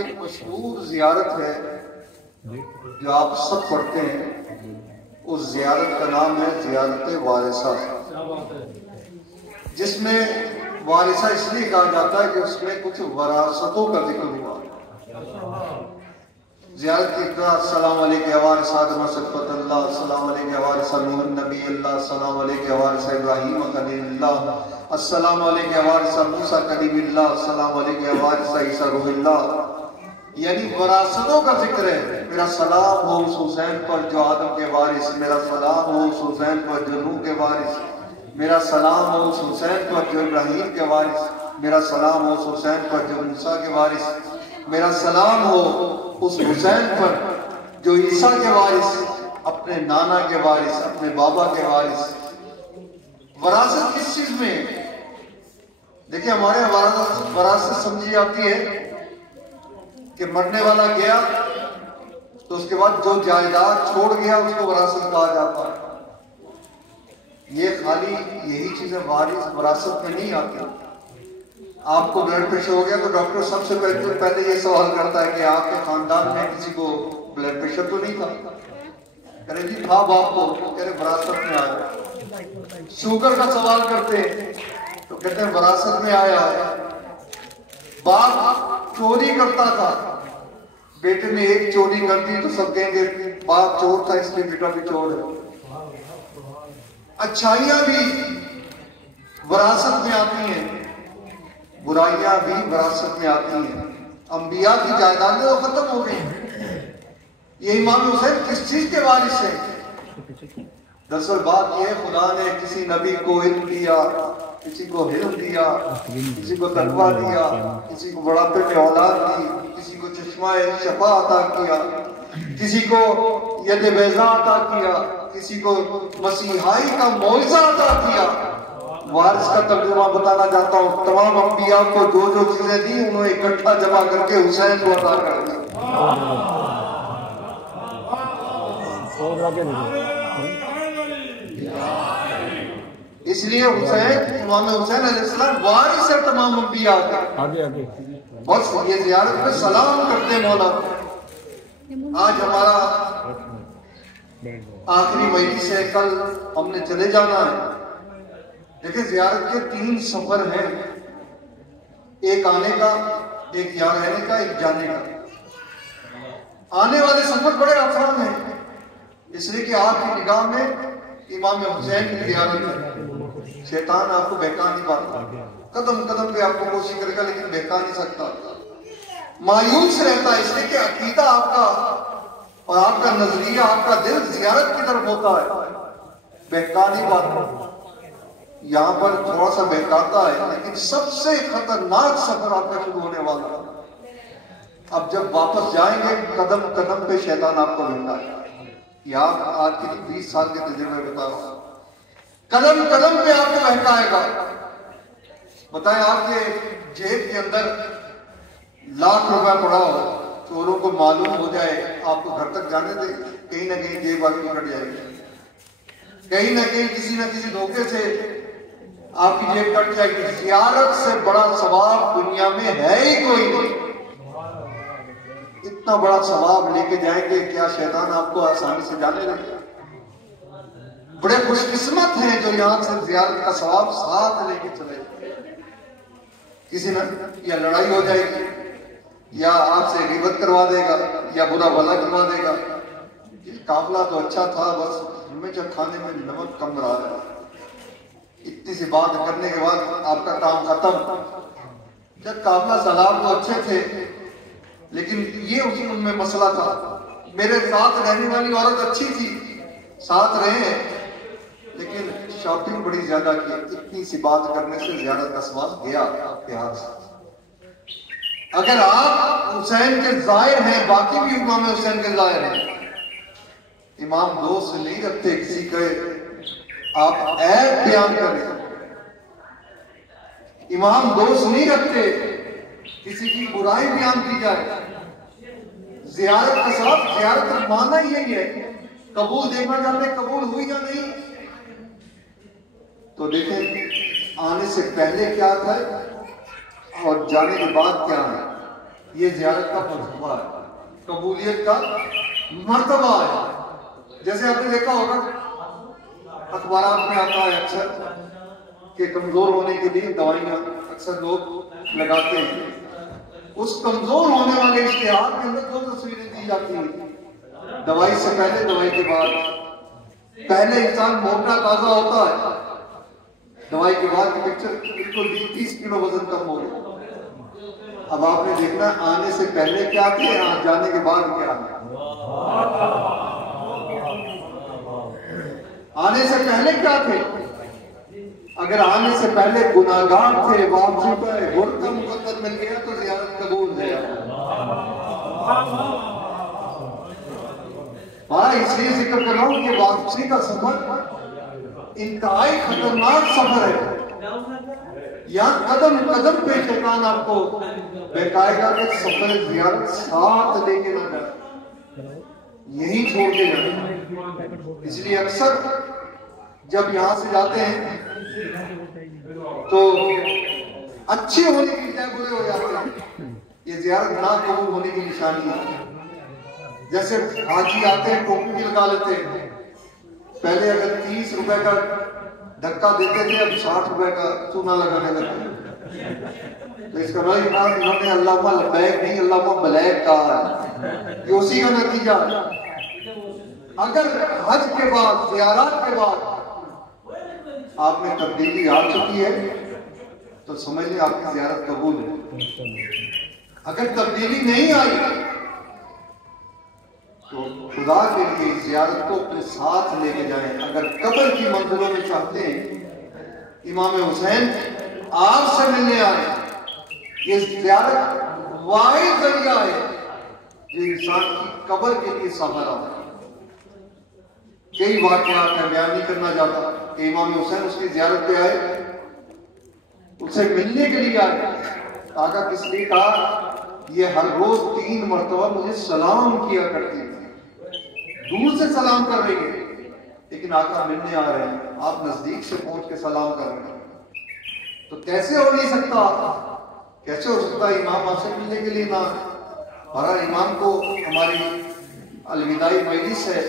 کی ایک مشہور زیارت ہے جو آپ سب پڑھتے ہیں، اس زیارت کا نام ہے زیارت وارثہ، جس میں وارثہ اس لیے کہا جاتا ہے کہ اس میں کچھ وراثتوں کا ذکر ہوا۔ زیارت کی ابتدا السلام علیکم یا وارث آدم صفوت اللہ، السلام علیکم یا وارث نوح نبی اللہ، السلام علیکم یا وارث ابراہیم خلیل اللہ، السلام علیکم یا وارث موسیٰ کلیم اللہ، السلام علیکم یا وارث عیسیٰ روح اللہ۔ یعنی وراثتوں کا ذکر ہے۔ میرا سلام ہو اس حسین پر جو آدم کے وارث، میرا سلام ہو اس حسین پر جو نوح کے وارث، میرا سلام ہو اس حسین پر جو ابراہیم کے وارث، میرا سلام ہو اس حسین پر جو موسیٰ کے وارث، میرا سلام ہو اس حسین پر جو عیسیٰ کے وارث، اپنے نانا کے وارث، اپنے بابا کے وارث۔ وراثت کس چیز میں ہے؟ دیکھیں ہمارے وراثت سمجھی جاتی ہے کہ مرنے والا گیا تو اس کے بعد جو جائیداد چھوڑ گیا اس کو وراثت کہا جاتا ہے۔ یہ خالی یہی چیزیں وراثت میں نہیں آتی۔ آپ کو بلڈ پریشر ہو گیا تو ڈاکٹر سب سے پہلے یہ سوال کرتا ہے کہ آپ کے خاندان میں کسی کو بلڈ پریشر تو نہیں تھا؟ کہہ جی تھا باپ کو، کہہ رہے وراثت میں آیا۔ شوگر کا سوال کرتے ہیں تو کہتے ہیں وراثت میں آیا ہے۔ باپ چوری کرتا تھا، بیٹے نے ایک چوری کر دی تو سب کہیں گے باپ چور تھا اس لیے بیٹا بھی چور ہے۔ اچھائیاں بھی وراثت میں آتی ہیں، برائیاں بھی وراثت میں آتی ہیں۔ انبیاء کی جائیدادیں تو ختم ہو گئی۔ یہ امام حسین کس چیز کے وارث ہیں؟ دراصل بات یہ ہے خدا نے کسی نبی کو علم دیا، کسی کو حلم دیا، کسی کو تقویٰ دیا، کسی کو بڑھاپے میں اولاد دی، کسی کو چشمہ شفا عطا کیا، کسی کو ید بیضاء عطا کیا، کسی کو مسیحائی کا معجزہ عطا کیا۔ وارث کا ترجمہ بتانا چاہتا ہوں، تمام انبیاء کو جو جو چیزیں دی انہوں نے اکٹھا جمع کر کے حسین کو عطا کر دیا۔ اس لیے حسین، امام حسین علیہ السلام وارث ہے تمام انبیاء کا۔ بس یہ زیارت پہ سلام کرتے مولا۔ آج ہمارا آخری مجلس ہے، کل ہم نے چلے جانا ہے۔ دیکھیں زیارت کے 3 سفر ہیں، ایک آنے کا، ایک یہاں رہنے کا، ایک جانے کا۔ آنے والے سفر بڑے آسان ہیں، اس لیے کہ آپ کی نگاہ میں امام حسین کی زیارت ہے۔ شیطان آپ کو بہکا نہیں پاتا، قدم قدم پہ آپ کو کوشش کرے گا لیکن بہکا نہیں سکتا۔ مایوس رہتا ہے اس لیے کہ عقیدہ آپ کا اور آپ کا نظریہ، آپ کا دل زیارت کی طرف ہوتا ہے، بہکا نہیں پاتا۔ یہاں پر تھوڑا سا بہکاتا ہے لیکن سب سے خطرناک سفر آپ کا شروع ہونے والا ہے۔ اب جب واپس جائیں گے قدم قدم پہ شیطان آپ کو بہکائے گا۔ یہ آپ آج کے 20 سال کے تجربے بتا رہا ہوں، قدم قدم پہ آپ کو بہکائے گا۔ بتائیں آپ کے جیب کے اندر لاکھ روپے پڑا ہو، چوروں کو معلوم ہو جائے، آپ کو گھر تک جانے دے؟ کہیں نہ کہیں جیب آپ کی کٹ جائے گی، کہیں نہ کہیں کسی نہ کسی دھوکے سے آپ کی جیب کٹ جائے گی۔ زیارت سے بڑا ثواب دنیا میں ہے ہی کوئی نہیں۔ اتنا بڑا ثواب لے کے جائیں گے، کیا شیطان آپ کو آسانی سے جانے دے گا؟ بڑے خوش قسمت ہیں جو یہاں سے زیارت کا ثواب ساتھ لے کے چلے گئے۔ کسی نہ یا لڑائی ہو جائے گی، یا آپ سے غیبت کروا دے گا، یا برا بھلا کروا دے گا۔ یہ قافلہ تو اچھا تھا، بس ہمیں جب کھانے میں نمک کم رہا ہے۔ اتنی سی بات کرنے کے بعد آپ کا کام ختم۔ جب قافلہ سلام تو اچھے تھے لیکن یہ ان میں مسئلہ تھا، میرے ساتھ رہنے والی عورت اچھی تھی، ساتھ رہے لیکن شاپنگ بڑی زیادہ کی۔ اتنی سی بات کرنے سے زیارت کا ثواب گیا آپ کے ہاتھ سے۔ اگر آپ حسین کے زائر ہیں، باقی بھی امام حسین کے زائر ہیں، امام دوست نہیں رکھتے کسی کے آپ عیب بیان کریں، امام دوست نہیں رکھتے کسی کی برائی بیان کی جائے۔ زیارت کا ثواب، زیارت کا معنی یہی ہے، قبول دیکھنا چاہتے ہیں قبول ہوئی یا نہیں۔ تو دیکھیں آنے سے پہلے کیا تھا اور جانے کے بعد کیا ہے۔ یہ زیارت کا مرتبہ ہے، قبولیت کا مرتبہ ہے۔ جیسے آپ نے دیکھا ہوگا اخبارات میں آتا ہے اکثر کہ کمزور ہونے کے لیے دوائیاں اکثر لوگ لگاتے ہیں، اس کمزور ہونے والے اشتہار کے اندر 2 تصویریں دی جاتی ہیں، دوائی سے پہلے، دوائی کے بعد۔ پہلے انسان موٹا تازہ ہوتا ہے، دوائی کے بعد کی پکچر بالکل 30 کلو وزن کم ہو گیا۔ اب آپ نے دیکھنا آنے سے پہلے کیا تھے، جانے کے بعد کیا ہے۔ آنے سے پہلے کیا تھے؟ اگر آنے سے پہلے گناہگار تھے، واپسی پہ غر کا مقدر مل گیا تو زیارت قبول ہے۔ ہاں، اس لیے ذکر کر رہا ہوں کہ واپسی کا سفر انتہائی خطرناک سفر ہے۔ یہاں قدم قدم پہ شیطان آپ کو بہکائے گا کہ سفر زیارت ساتھ لے کے نہ جائے، یہی چھوڑ کے جائے۔ اس لیے اکثر جب یہاں سے جاتے ہیں تو اچھے ہونے کی بجائے برے ہو جاتے ہیں، یہ زیارت نہ قبول ہونے کی نشانی ہے۔ جیسے حاجی آتے ہیں ٹوپی بھی لگا لیتے ہیں، پہلے اگر 30 روپے کا دھکا دیتے تھے، اب 60 روپے کا چونا لگانے لگے۔ تو اس کا مطلب انہوں نے علامہ لبیک نہیں، علامہ بلیک کہا ہے، یہ اسی کا نتیجہ ہے۔ اگر حج کے بعد، زیارات کے بعد آپ میں تبدیلی آ چکی ہے تو سمجھ لیں آپ کی زیارت قبول ہے۔ اگر تبدیلی نہیں آئی تو خدا کے لیے زیارت کو اپنے ساتھ لے کے جائیں۔ اگر قبر کی منزلوں میں چاہتے ہیں امام حسین آپ سے ملنے آئے، یہ زیارت واحد ذریعہ ہے جو انسان کی قبر کے لیے سہارا ہے۔ کئی واقعات ہیں، بیان نہیں کرنا چاہتا کہ امام حسین اس کی زیارت پہ آئے، اس سے ملنے کے لیے آئے۔ آقا کس لیے کہا یہ ہر روز 3 مرتبہ مجھے سلام کیا کرتی تھی، دور سے سلام کر رہی ہے لیکن آقا ملنے آ رہے ہیں، آپ نزدیک سے پہنچ کے سلام کر رہے ہیں۔ تو کیسے ہو نہیں سکتا، کیسے ہو سکتا امام آپ سے ملنے کے لیے نہ؟ ہمارا امام کو ہماری الوداعی مجلس ہے،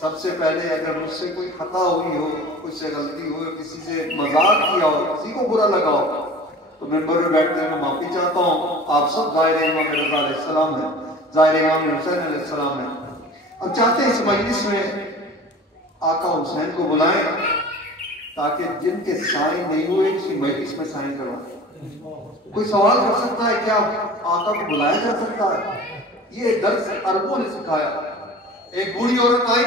سب سے پہلے اگر مجھ سے کوئی خطا ہوئی ہو، کچھ سے غلطی ہو، کسی سے مذاق کیا ہو، کسی کو برا لگا ہو تو ممبر میں بیٹھ کر میں معافی چاہتا ہوں۔ آپ سب ظاہر امام رضا علیہ السلام ہیں، ظاہر امام حسین علیہ السلام ہیں۔ اب چاہتے ہیں اس مجلس میں آقا حسین کو بلائیں تاکہ جن کے سائن نہیں ہوئے اسی مجلس میں سائن کروائیں۔ کوئی سوال کر سکتا ہے کیا آقا کو بلایا جا سکتا ہے؟ یہ درس عربوں نے سکھایا۔ ایک بوڑھی عورت آئی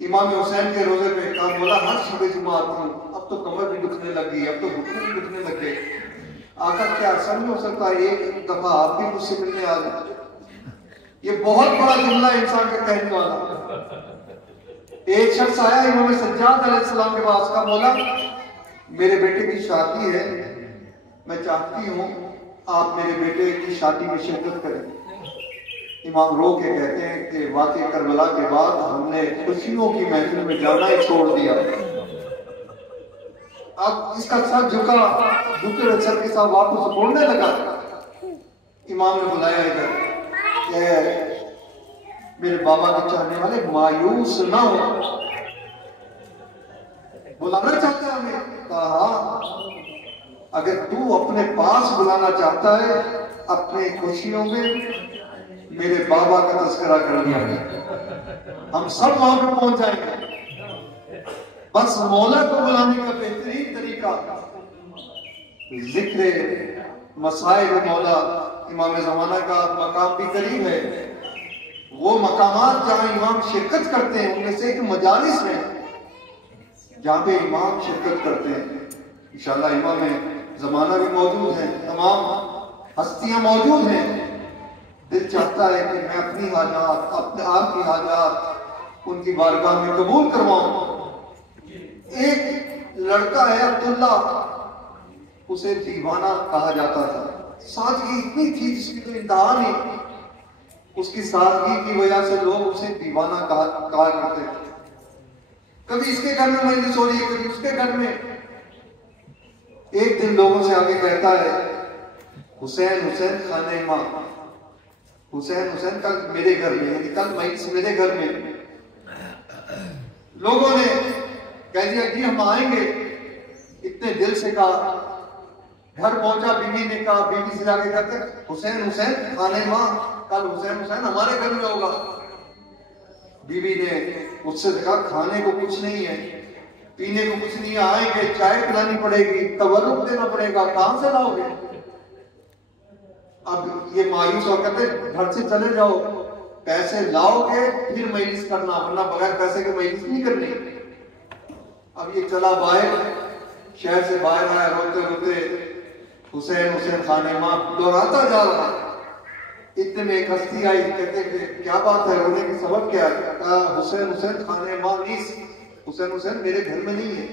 امام حسین کے روزے پہ، کہا مولا ہر شب جمعہ آتی ہوں، اب تو کمر بھی دکھنے لگ گئی، اب تو گھٹنے بھی دکھنے لگ گئے۔ آقا کیا اثر نہیں ہو سکتا ایک دفعہ آپ بھی مجھ سے ملنے آ جائیں؟ یہ بہت بڑا جملہ ہے انسان کا کہنے والا۔ ایک شخص آیا امام سجاد علیہ السلام کے پاس، کہا مولا میرے بیٹے کی شادی ہے، میں چاہتی ہوں آپ میرے بیٹے کی شادی میں شرکت کریں۔ امام رو کے کہتے ہیں کہ واقعہ کربلا کے بعد ہم نے خوشیوں کی محفل میں جانا ہی چھوڑ دیا۔ اب اس کا سر جھکا، جھکے سر کے ساتھ واپس موڑنے لگا۔ امام نے بلایا ادھر کہ میرے بابا کے چاہنے والے مایوس نہ ہو، بلانا چاہتا ہے ہمیں؟ کہا ہاں، اگر تو اپنے پاس بلانا چاہتا ہے اپنے خوشیوں میں میرے بابا کا تذکرہ کر لیا، ہم سب وہاں پہ پہنچ جائیں گے۔ بس مولا کو بلانے کا بہترین طریقہ ذکر مسائل مولا۔ امام زمانہ کا مقام بھی قریب ہے، وہ مقامات جہاں امام شرکت کرتے ہیں ان میں سے ایک مجالس ہے جہاں پہ امام شرکت کرتے ہیں۔ انشاءاللہ امام زمانہ بھی موجود ہیں، تمام ہستیاں موجود ہیں۔ دل چاہتا ہے کہ میں اپنی حاجات، اپنے آپ کی حاجات ان کی بارگاہ میں قبول کرواؤں۔ ایک لڑکا ہے عبداللہ، اسے دیوانہ کہا جاتا تھا، سادگی اتنی تھی جس کی تو انتہا نہیں، اس کی سادگی کی وجہ سے لوگ اسے دیوانہ کہا کرتے تھے۔ کبھی اس کے گھر میں مجلس ہو رہی ہے، کبھی اس کے گھر میں۔ ایک دن لوگوں سے آگے کہتا ہے حسین حسین خانے ماں، حسین حسین کل میرے گھر میں، یعنی کل مجلس میرے گھر میں لوگوں نے کہہ دیا کہ ہم آئیں گے، اتنے دل سے کہا، گھر پہنچا، بیوی نے کہا، بیوی سے جا کے کہتے حسین حسین خانے ماں، کل حسین حسین ہمارے گھر میں ہوگا۔ بیوی نے مجھ سے کہا کھانے کو کچھ نہیں ہے، پینے کو کچھ نہیں ہے، آئیں گے چائے پلانی پڑے گی، تورک دینا پڑے گا، کہاں سے لاؤ گے؟ اب یہ مایوس ہو کہتے گھر سے چلے جاؤ، پیسے لاؤ گے پھر مجلس کرنا، ورنہ بغیر پیسے کے مجلس نہیں کرنی۔ اب یہ چلا باہر، شہر سے باہر آیا، روتے روتے حسین حسین خانے ماں دوہراتا جا رہا۔ اتنے میں ایک ہستی آئی، کہتے کہ کیا بات ہے، رونے کی سبب کیا ہے؟ کہا حسین حسین خانے ماں نیس، حسین حسین میرے گھر میں نہیں ہے۔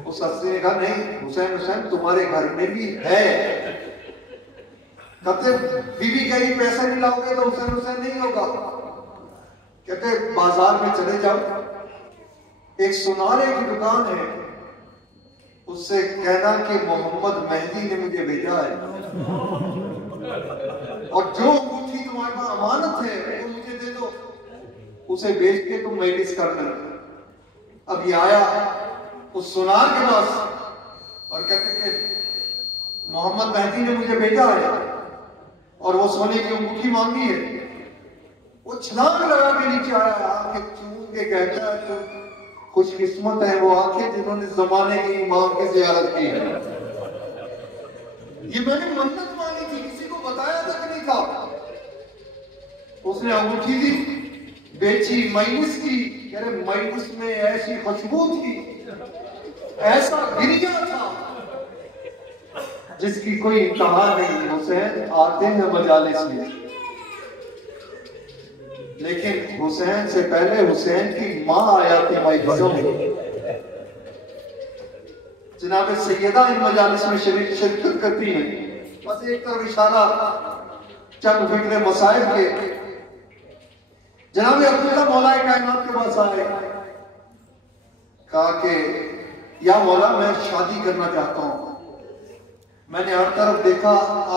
اس ہستی نے کہا نہیں، حسین حسین تمہارے گھر میں بھی ہے۔ کہتے بیوی کہی پیسے نہیں لاؤ گے تو حسین حسین نہیں ہوگا۔ کہتے بازار میں چلے جاؤ، ایک سنارے کی دکان ہے، اس سے کہنا کہ محمد مہدی نے مجھے بھیجا ہے، اور جو انگوٹھی تمہارے پاس امانت ہے وہ مجھے دے دو، اسے بیچ کے تم مجلس کر لو۔ اب یہ آیا اس سنار کے پاس اور کہتے کہ محمد مہدی نے مجھے بھیجا ہے اور وہ سونے کی انگوٹھی مانگی ہے۔ وہ چھلانگ لگا کے نیچے آیا، آنکھیں چون کے کہتا ہے تو خوش قسمت ہے وہ آنکھیں جنہوں نے زمانے کی امام کی زیارت کی ہے۔ یہ میں نے منت مانی تھی، کسی کو بتایا تک نہیں تھا۔ اس نے انگوٹھی دی، بیچی، مجلس کی، کہہ رہے مجلس میں ایسی خوشبو تھی، ایسا گریا تھا جس کی کوئی انتہا نہیں۔ حسین آتے ہیں مجالس میں، لیکن حسین سے پہلے حسین کی ماں آیا تھی مجلسوں میں۔ جناب سیدہ ان مجالس میں شرکت کرتی ہیں۔ بس ایک طرف اشارہ چند فکر مسائل کے۔ جناب عبداللہ مولا کائنات کے پاس آئے، کہا کہ یا مولا میں شادی کرنا چاہتا ہوں، میں نے ہر طرف دیکھا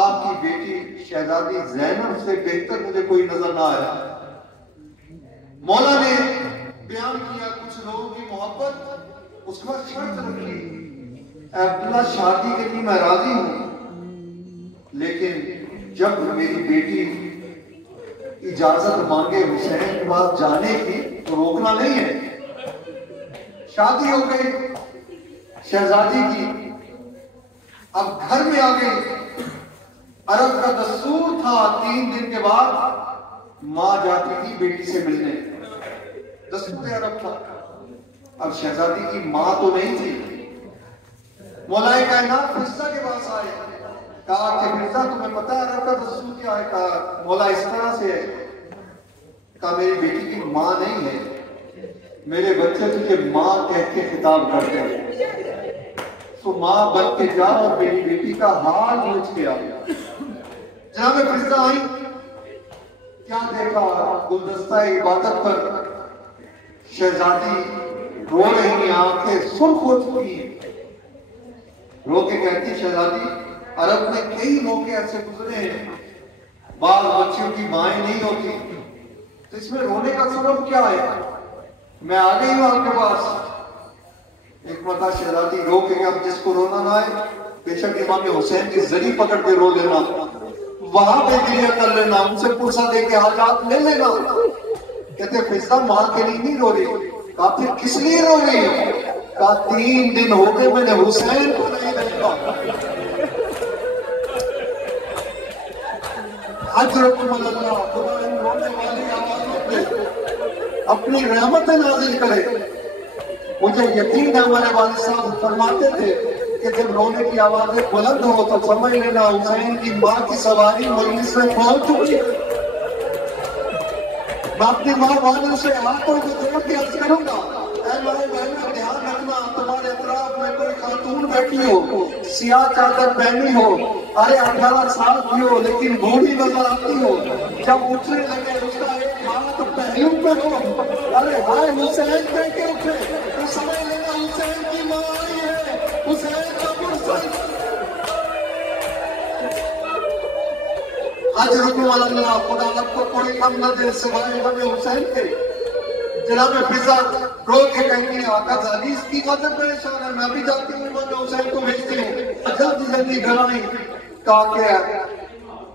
آپ کی بیٹی شہزادی زینب سے بہتر مجھے کوئی نظر نہ آیا۔ مولا نے بیان کیا کچھ لوگوں کی محبت، اس کے بعد شرط رکھی، عبداللہ شادی کے لیے میں راضی ہوں، لیکن جب میری بیٹی اجازت مانگے حسین کے پاس جانے کی تو روکنا نہیں ہے۔ شادی ہو گئی شہزادی کی، اب گھر میں آ گئی۔ عرب کا دستور تھا 3 دن کے بعد ماں جاتی تھی بیٹی سے ملنے، دستور عرب تھا۔ اب شہزادی کی ماں تو نہیں تھی، مولا کائنات فرشتہ کے پاس آئے، کہا کہ مرزا تمہیں پتہ ہے عرب کا دستور کیا ہے؟ کہا مولا اس طرح سے ہے۔ کہا میری بیٹی کی ماں نہیں ہے، میرے بچے تجھے ماں کہہ کے خطاب کرتے ہیں، تو ماں بن کے جا اور میری بیٹی کا حال پوچھ کے آ۔ جناب فرشتہ آئی، کیا دیکھا؟ گلدستہ عبادت پر شہزادی رو رہی، آنکھیں سرخ ہو چکی ہیں، رو کے کہتی شہزادی عرب میں کئی موقع ایسے گزرے ہیں، بعض بچیوں کی مائیں نہیں ہوتی، تو اس میں رونے کا سبب کیا ہے؟ میں آ گئی ہوں آپ کے پاس۔ ایک مرتبہ شہزادی رو کے اب جس کو رونا نہ آئے بے شک امام حسین کی زری پکڑ کے رو لینا، وہاں پہ گریہ کر لینا، ان سے پرسہ دے کے حاجات لے لینا۔ کہتے فرشتہ ماں کے لیے نہیں رو رہی۔ کہا پھر کس لیے رو رہی ہے؟ کہا 3 دن ہو گئے میں نے حسین کو نہیں دیکھا۔ حضرت اللہ خدا ان رونے والی آوازوں پہ اپنی رحمت نازل کرے۔ مجھے یقین ہے ہمارے والد صاحب فرماتے تھے کہ جب رونے کی آوازیں بلند ہو تو سمجھ لینا حسین کی ماں کی سواری مجلس میں پہنچ چکی ہے۔ میں اپنی ماں والوں سے ہاتھوں کو جوڑ کے عرض کروں گا، اے ماں بہنوں دھیان رکھنا، تمہارے اطراف میں کوئی خاتون بیٹھی ہو، سیاہ چادر پہنی ہو، ارے 18 سال کی ہو لیکن بوڑھی نظر آتی ہو، جب اٹھنے لگے اس کا ایک ہاتھ پہلو پہ ہو، ارے ہائے حسین کہہ کے اٹھے، تو سمجھ لینا حسین کی ماں آئی ہے، حسین کا مرسل۔ اجرکم اللہ، خدا آپ کو کوئی کم نہ دے سوائے غم حسین کے۔ جناب فضا رو کے کہتی ہیں آقا زادی اس کی خاطر پریشان ہے، میں بھی جاتی ہوں امام حسین کو بھیجتی ہوں، جلدی جلدی گھر آئی۔ کہا کہ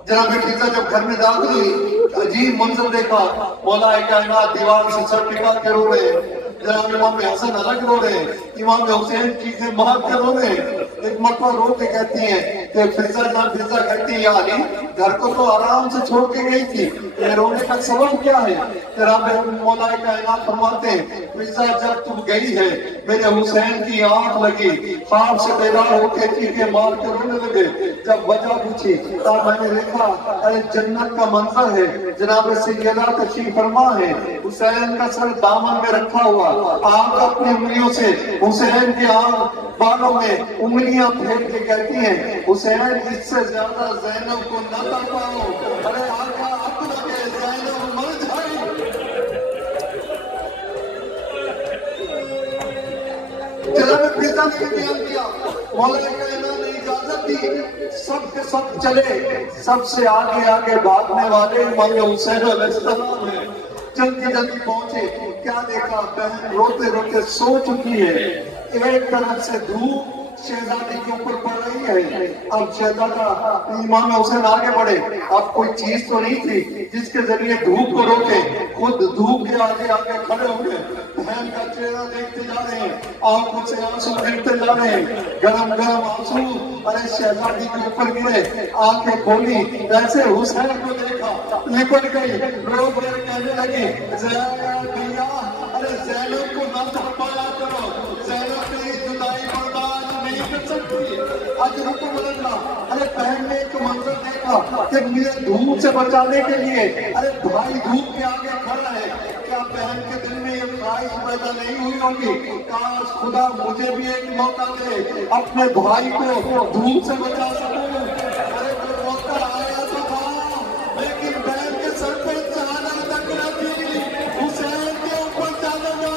جناب فضا جب گھر میں داخل ہوئی عجیب منظر دیکھا، مولا کائنات دیوار سے سر ٹکا کے رو رہے ہیں، جناب امام حسن الگ رو رہے ہیں، امام حسین چیزیں مار کے رو رہے ہیں۔ ایک مرتبہ رو کے کہتی ہیں کہ فضا جناب فضا کہتی ہیں یا علی گھر کو تو آرام سے چھوڑ کے گئی تھی، یہ رونے کا سبب کیا ہے؟ جناب مولا کائنات فرماتے ہیں فضا جب تم گئی ہے میرے حسین کی آنکھ لگی، خواب سے بیدار ہو کے چیخیں مار کے رونے لگے۔ جب وجہ پوچھی تو میں نے دیکھا ارے جنت کا منظر ہے، جناب سیدہ تشریف فرما ہے، حسین کا سر دامن میں رکھا ہوا، آپ اپنی انگلیوں سے حسین کے آنکھ بالوں میں انگلیاں پھیر کے کہتی ہیں حسین اس سے زیادہ زینب کو نہ تڑپاؤ، ارے آقا اب لگے زینب مر جائے۔ جناب فضا نے بیان کیا مولا کائنات نے اجازت دی، سب کے سب چلے، سب سے آگے آگے بھاگنے والے امام حسین علیہ السلام ہیں۔ جلدی جلدی پہنچے، کیا دیکھا بہن روتے روتے سو چکی ہے، ایک طرف سے دھوپ شہزادی کے اوپر پڑ رہی ہے۔ اب شہزادہ امام حسین آگے بڑھے، اب کوئی چیز تو نہیں تھی جس کے ذریعے دھوپ کو روکے، خود دھوپ کے آگے آگے کھڑے ہو گئے، بہن کا چہرہ دیکھتے جا رہے ہیں، آنکھوں سے آنسو گرتے جا رہے ہیں، گرم گرم آنسو ارے شہزادی کے اوپر گرے، آنکھیں کھولی ویسے حسین کو دیکھا، لپٹ گئی، رو کر کہنے لگی زینب بھیا ارے زینب کو نہ تڑپایا کرو، زینب کی جدائی برداشت نہیں کر سکتی۔ اجرکم اللہ، ارے بہن نے ایک منظر دیکھا کہ مجھے دھوپ سے بچانے کے لیے ارے بھائی دھوپ کے آگے کھڑا ہے، کیا بہن کے دل میں یہ خواہش پیدا نہیں ہوئی ہوگی کاش خدا مجھے بھی ایک موقع دے اپنے بھائی کو دھوپ سے بچا سکوں؟ ارے وہ موقع آیا تو تھا لیکن بہن کے سر پہ چادر تک نہ تھی، حسین کے اوپر چادر نہ۔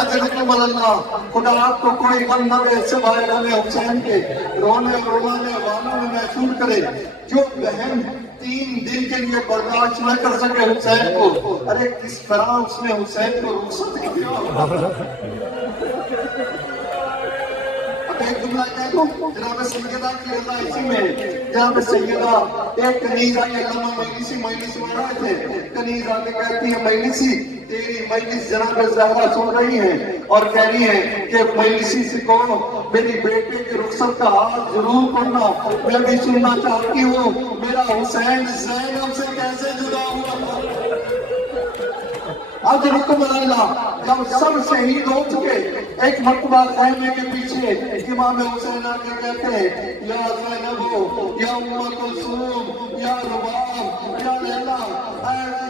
اجرکم اللہ، خدا آپ کو کوئی غم نہ دے سوائے غم حسین کے۔ رونے روانے والوں میں محسوس کرے جو بہن 3 دن کے لیے برداشت نہ کر سکے حسین کو، ارے کس طرح اس نے حسین کو رخصت کیا۔ ایک جملہ کہہ دوں جناب سیدہ کی رضا اسی میں، جناب سیدہ ایک کنیز آئی، علامہ مجلسی پڑھ رہے تھے، کنیز آ کے کہتی ہے مجلسی تیری مجلس جناب زہرا سن رہی ہیں اور کہہ رہی ہیں کہ مجلسی سے کہو میری بیٹے کے رخصت کا حال ضرور پڑھنا، میں بھی سننا چاہتی ہوں میرا حسین زینب سے کیسے جدا ہوا۔ اجرکم اللہ، جب سب شہید ہو چکے ایک مرتبہ خیمے کے پیچھے امام حسین آ کے کہتے ہیں یا زینب یا ام کلثوم یا رباب یا لیلا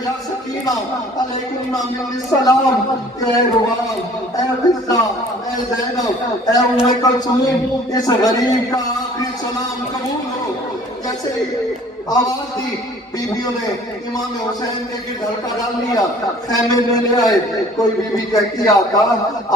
یا سکینہ علیکم من السلام، اے رباب اے فضا اے زینب اے ام کلثوم اس غریب کا آخری سلام قبول ہو۔ جیسے ہی آواز دی بیویوں نے امام حسین کے گھر کا ڈال لیا، خیمے میں لے آئے، کوئی بیوی کہتی ہے آقا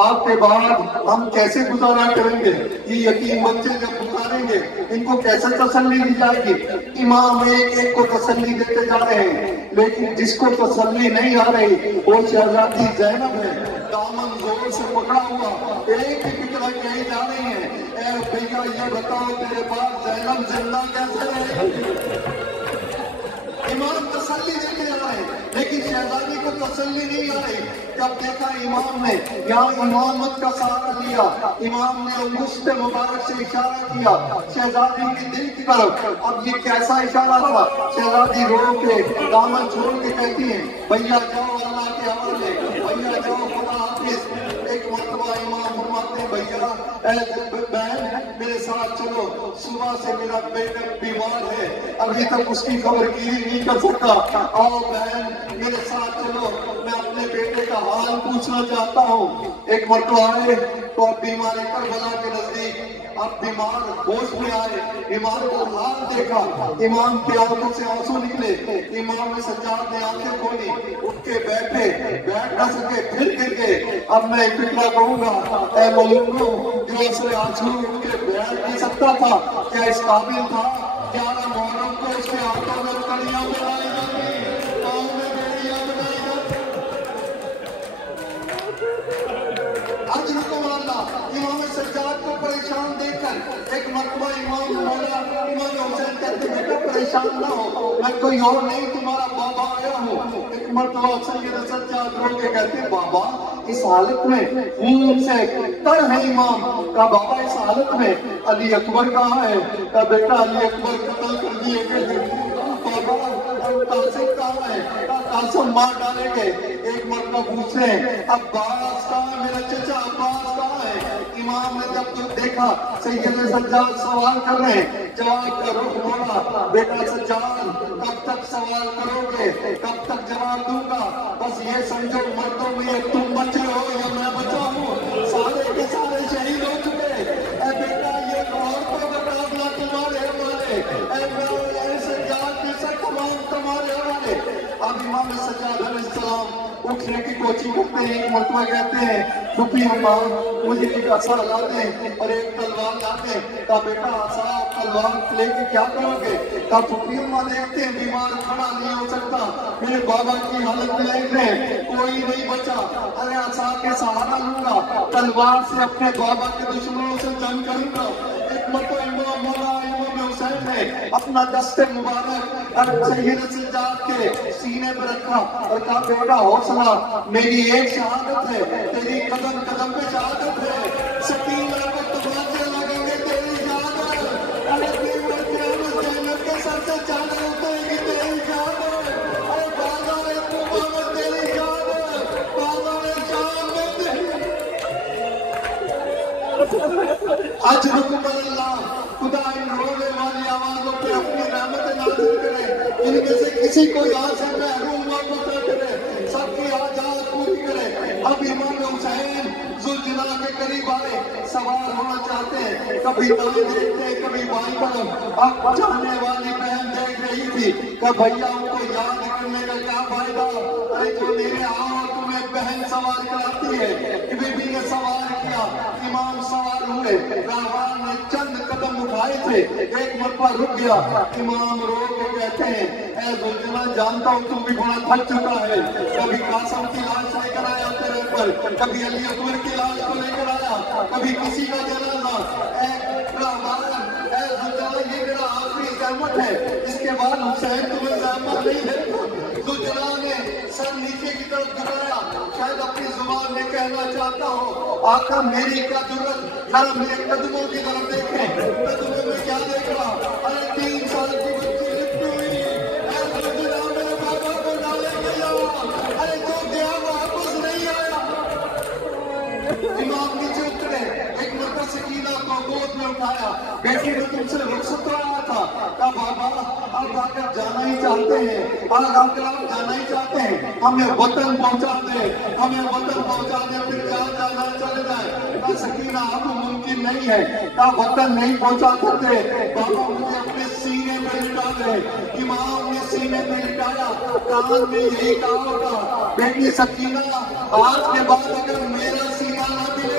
آپ کے بعد ہم کیسے گزارا کریں گے، یہ یتیم بچے جب پکاریں گے ان کو کیسے تسلی دی جائے گی؟ امام ایک ایک کو تسلی دیتے جا رہے ہیں، لیکن جس کو تسلی نہیں آ رہی وہ شہزادی زینب ہے، دامن زور سے پکڑا ہوا، ایک ہی فکر کہی جا رہی ہے اے بھیا یہ بتاؤ تیرے پاس زینب زندہ کیسے رہے؟ امام تسلی دیتے جا رہے ہیں لیکن شہزادی کو تسلی نہیں آ رہی۔ جب دیکھا امام نے یہاں امامت کا سہارا لیا، امام نے انگشت مبارک سے اشارہ کیا شہزادی کے دل کی طرف۔ اب یہ کیسا اشارہ تھا؟ شہزادی رو کے دامن چھوڑ کے کہتی ہیں بھیا جاؤ اللہ کے حوالے، بھیا جاؤ خدا حافظ۔ ایک مرتبہ امام فرماتے ہیں بھیا اے بہن میرے ساتھ چلو، صبح سے میرا بیٹا بیمار ہے ابھی تک اس کی خبر گیری نہیں کر سکتا، آؤ بہن میرے ساتھ چلو میں اپنے بیٹے کا حال پوچھنا چاہتا ہوں۔ ایک مرتبہ آئے تو اب بیمار کربلا کے نزدیک، اب بیمار ہوش میں آئے، بیمار کو حال دیکھا، امام کی آنکھوں سے آنسو نکلے، امام نے سجاد نے آنکھیں کھولی، اٹھ کے بیٹھ نہ سکے، پھر گر گئے۔ اب میں ایک فکرہ کہوں گا اے ملوکو جو اسے آنسو اٹھ کے بیٹھ نہیں سکتا تھا کیا اس قابل تھا 11 محرم کو اس کے ہاتھوں میں کڑیاں بنائی جاتی، پاؤں میں بیڑیاں بنائی جاتی؟ اجرکم اللہ امام سجاد کو پریشان دیکھ کر ایک مرتبہ امام حسین کہتے بیٹا پریشان نہ ہو، میں کوئی اور نہیں تمہارا بابا آیا ہوں۔ ایک مرتبہ سید سجاد رو کے کہتے بابا اس حالت میں خون سے تر ہے امام، کہا بابا اس حالت میں علی اکبر کہاں ہے؟ کہا بیٹا علی اکبر قتل کر دیے گئے۔ بابا قاسم کہاں ہے؟ کہا قاسم مار ڈالے گئے۔ ایک مرتبہ پوچھ رہے ہیں عباس کہاں ہے؟ میرا چچا عباس کہاں ہے؟ امام نے جب تو دیکھا سید سجاد سوال کر رہے ہیں، جواب کا رخ موڑا، بیٹا سجاد کب تک سوال کرو گے، کب تک جواب دوں گا؟ بس یہ سمجھو مردوں میں یہ تم بچے ہو یا میں بچا ہوں، سارے کے سارے شہید ہو چکے۔ اے بیٹا یہ عورتوں کا قافلہ تمہارے حوالے، اے سجاد کی سب تمہارے حوالے۔ اب امام سجاد علیہ السلام اٹھنے کی کوشش کرتے ہیں، ایک مرتبہ کہتے ہیں پھوپھی اما مجھے ایک عصا لا دیں اور ایک تلوار لا دیں۔ کہا بیٹا عصا تلوار لے کے کیا کرو گے؟ کہا پھوپھی اما دیکھتے ہیں بیمار کھڑا نہیں ہو سکتا، میرے بابا کی حالت میں دیکھ رہے ہیں کوئی نہیں بچا، ارے عصا کے سہارا لوں گا، تلوار سے اپنے بابا کے دشمنوں سے جنگ کروں گا۔ ایک مرتبہ امام مولا امام حسین نے اپنا دست مبارک سید سجاد کے سینے پر رکھا اور کہا بیٹا حوصلہ، میری ایک شہادت ہے، تیری قدم قدم پہ شہادت ہے، سکینہ کو تباچے لگیں گے تیری شہادت، ارے قیامت جنت کے سر سے چادر اترے گی تیری شہادت، ارے بازار کوفہ میں تیری شہادت، بازار شام میں تیری اجرکم اللہ۔ خدا ان رونے والی آوازوں پہ اپنی رحمت نازل کرے، ان میں سے کسی کو یہاں سے محروم واپس نہ کرے، سب کی حاجات پوری کرے۔ اب امام حسین ذوالجلال کے قریب آئے، سوار ہونا چاہتے ہیں، کبھی دائیں دیکھتے ہیں کبھی بائیں طرف۔ اب چاہنے والی بہن دیکھ رہی تھی کہ بھیا ان کو یاد کرنے کا کیا فائدہ، ارے جو میرے آؤ تمہیں بہن سوار کراتی ہے۔ بی بی نے سوار کیا، امام سوار ہوئے، راہوان نے چند قدم اٹھائے تھے، ایک مرتبہ رک گیا، امام رو کے کہتے ہیں اے ذوالجلال جانتا ہوں تم بھی بڑا تھک چکا ہے، کبھی قاسم کی لاش لے کر آیا تیرے پر، کبھی علی اکبر کی لاش کو لے کر آیا، کبھی کسی کا جنازہ، اے راہوان اے ذوالجلال یہ میرا آخری زحمت ہے، اس کے بعد حسین تمہیں زحمت نہیں ہے۔ ذوالجلال نے سر نیچے کی طرف جھکایا، شاید اپنی زبان میں کہنا چاہتا ہو آقا میری کیا ضرورت، ذرا میرے قدموں کی طرف دیکھیں، قدموں میں کیا دیکھ رہا، ارے 3 سال کی بچی لپٹی ہوئی، اے ذوالجلال میرے بابا کو ڈالے گیا، ارے جو گیا وہ واپس نہیں آیا۔ امام نیچے اترے، ایک مرتبہ سکینہ کو گود میں اٹھایا، بیٹی نے تم سے رخصت رہا تھا، کہا بابا اب آ کر جانا ہی چاہتے ہیں، آج آ کر آپ جانا ہی چاہتے ہیں، ہمیں وطن پہنچا دے، ہمیں وطن پہنچا دے، پھر جان جانا چلے جائے۔ کہا سکینہ اب ممکن نہیں ہے، کہا وطن نہیں پہنچا سکتے، بابا مجھے اپنے سینے میں لٹا دے۔ امام نے سینے میں لٹایا، کان میں یہی کہا ہوگا بیٹی سکینہ آج کے بعد اگر میرا سینہ نہ ملے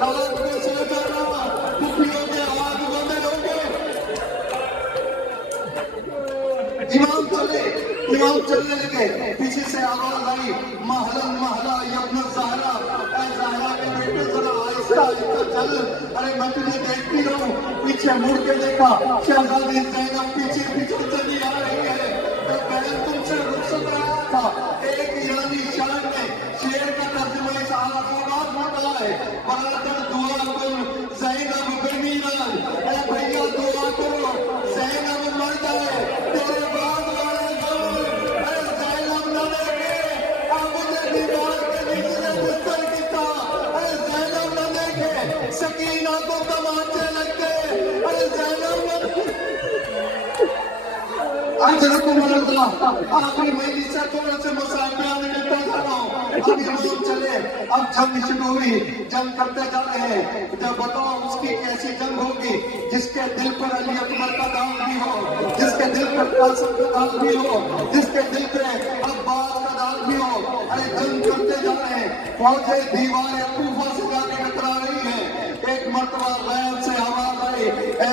رات میں سو جانا، پھوپھیوں کے ہاتھ بندے ہوگے۔ امام چلنے لگے، پیچھے سے آواز آئی محلن محلہ یبن زہرا، اے زہرا کے بیٹے ذرا آہستہ آہستہ چل، ارے میں تجھے دیکھتی رہوں۔ پیچھے مڑ کے دیکھا شہزادی زینب پیچھے پیچھے چلی آ رہی ہے، تو بہن تم سے رخصت رہا تھا۔ ایک ایرانی شاعر نے شعر کا ترجمہ اس آواز میں کہا ہے برادر دعا کر زینب بنی نال، اے بھیا دعا کرو زینب مر جائے تیرے بعد والے دور، اے زینب نہ دیکھے اب مجھے دیوار کے نیچے بستر کیتا، اے زینب نہ دیکھے سکینہ کو تماچے لگتے، اے زینب نہ اجرکم اللہ۔ آخری مہینے سے تھوڑا سے مسائل بیان کرتا جا رہا ہوں، اب امام چلے، اب جنگ شروع ہوئی، جنگ کرتے جا رہے ہیں، جب بتاؤ اس کی کیسی جنگ ہوگی جس کے دل پر علی اکبر کا داغ بھی ہو، جس کے دل پر قاسم کا داغ بھی ہو، جس کے دل پہ عباس کا داغ بھی ہو۔ ارے جنگ کرتے جا رہے ہیں، فوجیں دیوار کوفہ سے جا کے ٹکرا رہی ہیں، ایک مرتبہ غیب سے آواز آئی اے